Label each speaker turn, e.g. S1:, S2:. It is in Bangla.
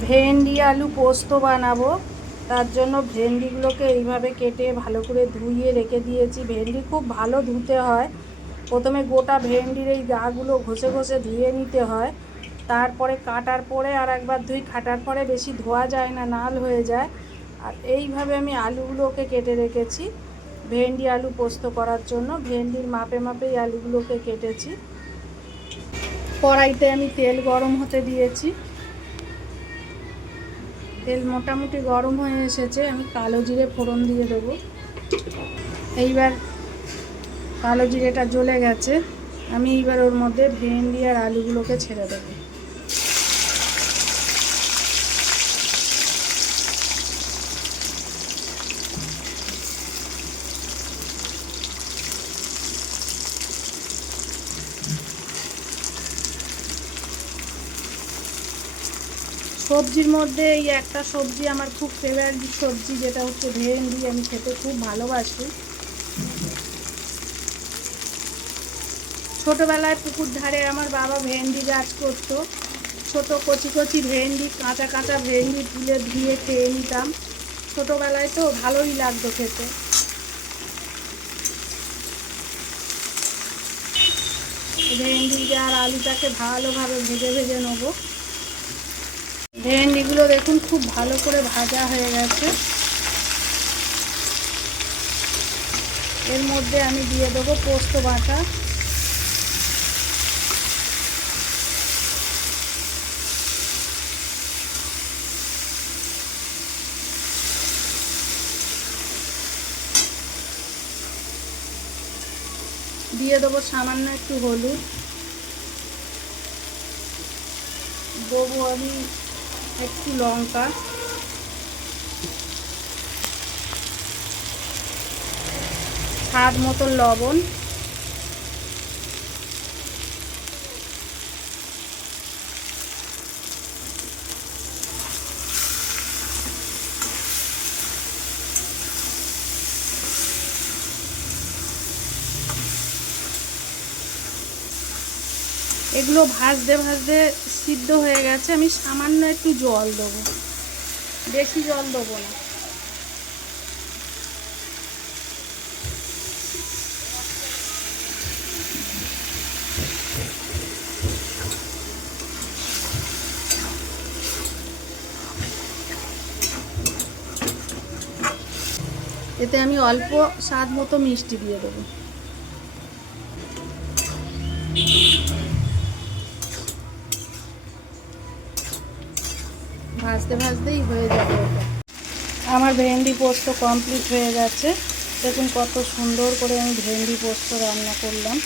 S1: ভেন্ডি, আলু পোস্ত বানাবো। তার জন্য ভেন্ডিগুলোকে এইভাবে কেটে ভালো করে ধুইয়ে রেখে দিয়েছি। ভেন্ডি খুব ভালো ধুতে হয়। প্রথমে গোটা ভেন্ডির এই গাগুলো ঘষে ঘষে ধুয়ে নিতে হয়। তারপরে কাটার পরে আর একবার ধুই। কাটার পরে বেশি ধোয়া যায় না, নাল হয়ে যায়। আর এইভাবে আমি আলুগুলোকে কেটে রেখেছি ভেন্ডি, আলু পোস্ত করার জন্য। ভেন্ডির মাপে মাপে এই আলুগুলোকে কেটেছি। কড়াইতে আমি তেল গরম হতে দিয়েছি। তেল মোটামুটি গরম হয়ে এসেছে, আমি কালো জিরে ফোড়ন দিয়ে দেবো। এইবার কালো জিরেটা জ্বলে গেছে, আমি এইবার ওর মধ্যে ভেন্ডি আর আলুগুলোকে ছেড়ে দেবো। সবজির মধ্যে এই একটা সবজি আমার খুব ফেভারিট সবজি, যেটা হচ্ছে ভেন্ডি। আমি খেতে খুব ভালোবাসি। ছোটোবেলায় পুকুর ধারে আমার বাবা ভেন্ডি গাছ করতো। ছোট কচি কচি ভেন্ডি, কাঁচা কাঁচা ভেন্ডি তুলে ধুয়ে খেয়ে নিতাম। ছোটোবেলায় তো ভালোই লাগতো খেতে। ভেন্ডি আর আলুটাকে ভালোভাবে ভেজে ভেজে নেব। ভেন্ডিগুলো দেখুন, খুব ভালো করে ভাজা হয়ে গেছে। এর মধ্যে আমি দিয়ে দেবো পোস্ত বাটা। দিয়ে দেবো সামান্য একটু হলুদ। দেবো আমি একটু লঙ্কা। স্বাদ মতো লবণ। এগুলো ভাজতে ভাজতে সিদ্ধ হয়ে গেছে। আমি সামান্য একটু জল দেবো। বেশি জল দেবো না। এতে আমি অল্প স্বাদ মতো মিষ্টি দিয়ে দেবো। ভাজতে ভাজতেই হয়ে যাবে আমার ভেন্ডি পোস্ত কমপ্লিট হয়ে গেছে। দেখুন কত সুন্দর করে আমি ভেন্ডি পোস্ত রান্না করলাম।